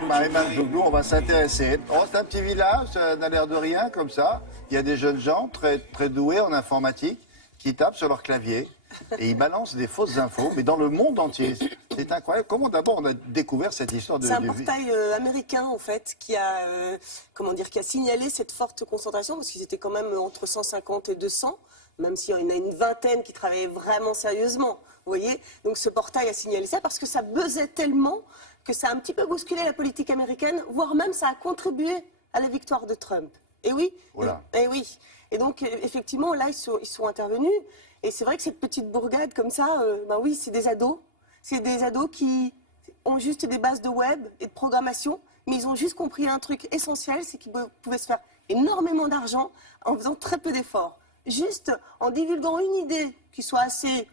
avec Marie-Mame Jouglou, on va s'intéresser. Oh, c'est un petit village, ça n'a l'air de rien comme ça. Il y a des jeunes gens très doués en informatique qui tapent sur leur clavier et ils balancent des fausses infos, mais dans le monde entier. C'est incroyable. Comment d'abord on a découvert cette histoire de... C'est un portail américain, en fait, qui a signalé cette forte concentration, parce qu'ils étaient quand même entre 150 et 200, même s'il y en a une vingtaine qui travaillaient vraiment sérieusement. Vous voyez? Donc ce portail a signalé ça parce que ça buzzait tellement que ça a un petit peu bousculé la politique américaine, voire même ça a contribué à la victoire de Trump. Et oui, et oui. Et donc effectivement, là, ils sont intervenus. Et c'est vrai que cette petite bourgade comme ça, oui, c'est des ados. C'est des ados qui ont juste des bases de web et de programmation, mais ils ont juste compris un truc essentiel, c'est qu'ils pouvaient se faire énormément d'argent en faisant très peu d'efforts. Juste en divulguant une idée qui soit assez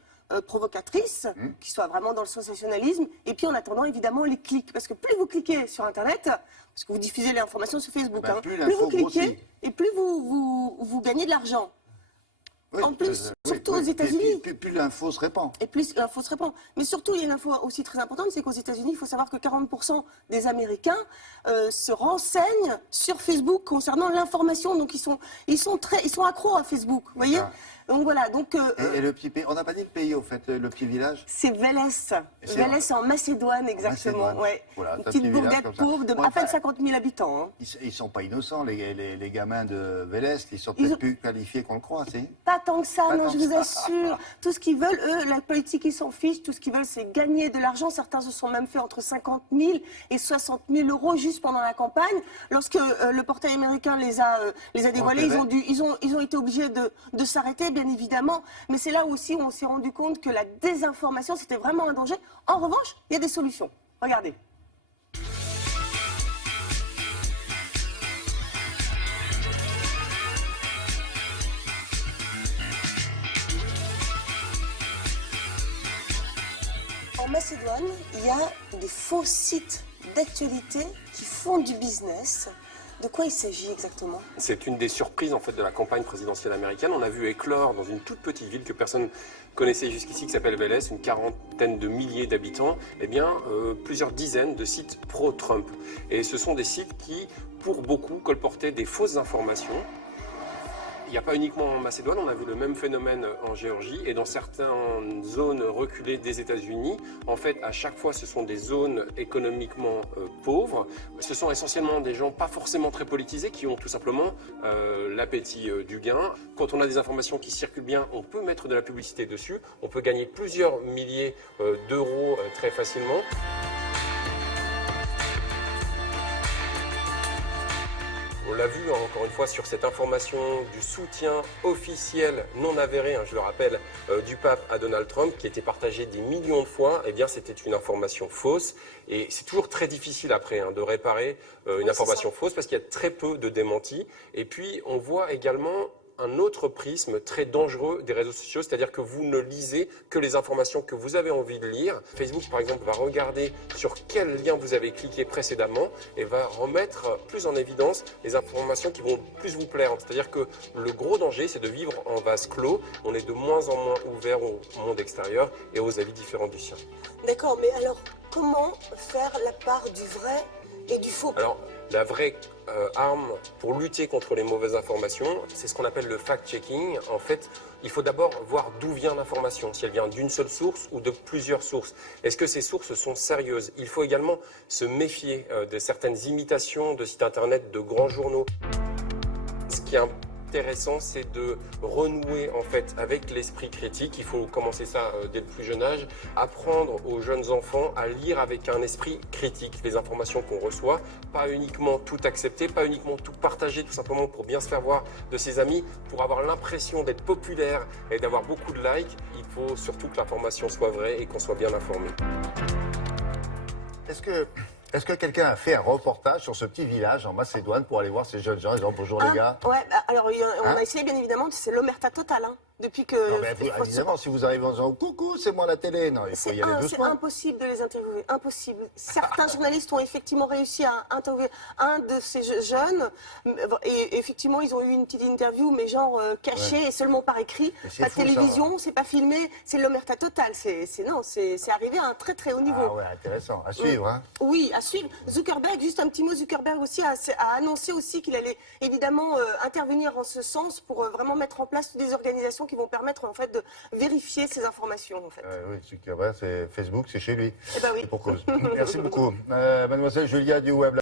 provocatrice, qui soit vraiment dans le sensationnalisme, et puis en attendant évidemment les clics. Parce que plus vous cliquez sur Internet, parce que vous diffusez l'information sur Facebook, plus vous cliquez et plus vous gagnez de l'argent. Oui, en plus, surtout aux États-Unis. Plus l'info se répand. Et plus l'info se répand. Mais surtout, il y a une info aussi très importante, c'est qu'aux États-Unis, il faut savoir que 40% des Américains se renseignent sur Facebook concernant l'information. Donc ils sont accros à Facebook, vous voyez. Donc voilà. Donc, et le petit pays, on n'a pas dit le pays au fait, le petit village. C'est Vélès. Vélès en Macédoine, exactement. Macédoine. Ouais. Voilà, une petite bourgade pauvre de à peine 50 000 habitants. Hein. Ils sont pas innocents, les gamins de Vélès. Ils sont peut-être plus qualifiés qu'on le croit, si. Pas tant que ça, non, je vous assure. Tout ce qu'ils veulent, eux, la politique, ils s'en fichent. Tout ce qu'ils veulent, c'est gagner de l'argent. Certains se sont même fait entre 50 000 et 60 000 euros juste pendant la campagne. Lorsque le portail américain les a dévoilés, ils ont été obligés de s'arrêter, bien évidemment. Mais c'est là aussi où on s'est rendu compte que la désinformation, c'était vraiment un danger. En revanche, il y a des solutions. Regardez. En Macédoine, il y a des faux sites d'actualité qui font du business. De quoi il s'agit exactement? C'est une des surprises en fait de la campagne présidentielle américaine. On a vu éclore dans une toute petite ville que personne connaissait jusqu'ici, qui s'appelle Vélès, une quarantaine de milliers d'habitants, plusieurs dizaines de sites pro-Trump. Et ce sont des sites qui, pour beaucoup, colportaient des fausses informations. Il n'y a pas uniquement en Macédoine, on a vu le même phénomène en Géorgie et dans certaines zones reculées des États-Unis. En fait, à chaque fois, ce sont des zones économiquement pauvres. Ce sont essentiellement des gens pas forcément très politisés qui ont tout simplement l'appétit du gain. Quand on a des informations qui circulent bien, on peut mettre de la publicité dessus. On peut gagner plusieurs milliers d'euros très facilement. On l'a vu encore une fois sur cette information du soutien officiel non avéré, je le rappelle, du pape à Donald Trump qui était partagé des millions de fois. Eh bien, c'était une information fausse et c'est toujours très difficile après de réparer une information fausse parce qu'il y a très peu de démentis. Et puis, on voit également un autre prisme très dangereux des réseaux sociaux, c'est-à-dire que vous ne lisez que les informations que vous avez envie de lire. Facebook, par exemple, va regarder sur quel lien vous avez cliqué précédemment et va remettre plus en évidence les informations qui vont plus vous plaire. C'est-à-dire que le gros danger, c'est de vivre en vase clos. On est de moins en moins ouvert au monde extérieur et aux avis différents du sien. D'accord, mais alors, comment faire la part du vrai et du faux? Alors, la vraie arme pour lutter contre les mauvaises informations, c'est ce qu'on appelle le fact-checking. En fait, il faut d'abord voir d'où vient l'information, si elle vient d'une seule source ou de plusieurs sources. Est-ce que ces sources sont sérieuses? Il faut également se méfier de certaines imitations de sites internet de grands journaux. Ce qui est intéressant, c'est de renouer en fait avec l'esprit critique. Il faut commencer ça dès le plus jeune âge. Apprendre aux jeunes enfants à lire avec un esprit critique les informations qu'on reçoit. Pas uniquement tout accepter, pas uniquement tout partager, tout simplement pour bien se faire voir de ses amis, pour avoir l'impression d'être populaire et d'avoir beaucoup de likes. Il faut surtout que l'information soit vraie et qu'on soit bien informé. Est-ce que quelqu'un a fait un reportage sur ce petit village en Macédoine pour aller voir ces jeunes gens, ils disent bonjour les gars? Ouais, alors on a essayé bien évidemment, c'est l'omerta totale. depuis que... Non, mais évidemment, si vous arrivez en disant coucou, c'est moi la télé, non, il faut y aller C'est doucement. impossible de les interviewer, impossible. Certains journalistes ont effectivement réussi à interviewer un de ces jeunes, et effectivement, ils ont eu une petite interview, mais genre cachée et seulement par écrit. Pas de télévision, c'est pas filmé, c'est l'omerta totale. C'est arrivé à un très très haut niveau. Ah ouais, intéressant, à suivre. Hein. Oui, à suivre. Zuckerberg, juste un petit mot, Zuckerberg aussi a annoncé aussi qu'il allait évidemment intervenir en ce sens pour vraiment mettre en place des organisations qui vont permettre en fait de vérifier ces informations en fait. Oui, Zuckerberg, c'est Facebook, c'est chez lui. Eh ben oui. C'est pour cause. Merci beaucoup. Mademoiselle Julia du Web.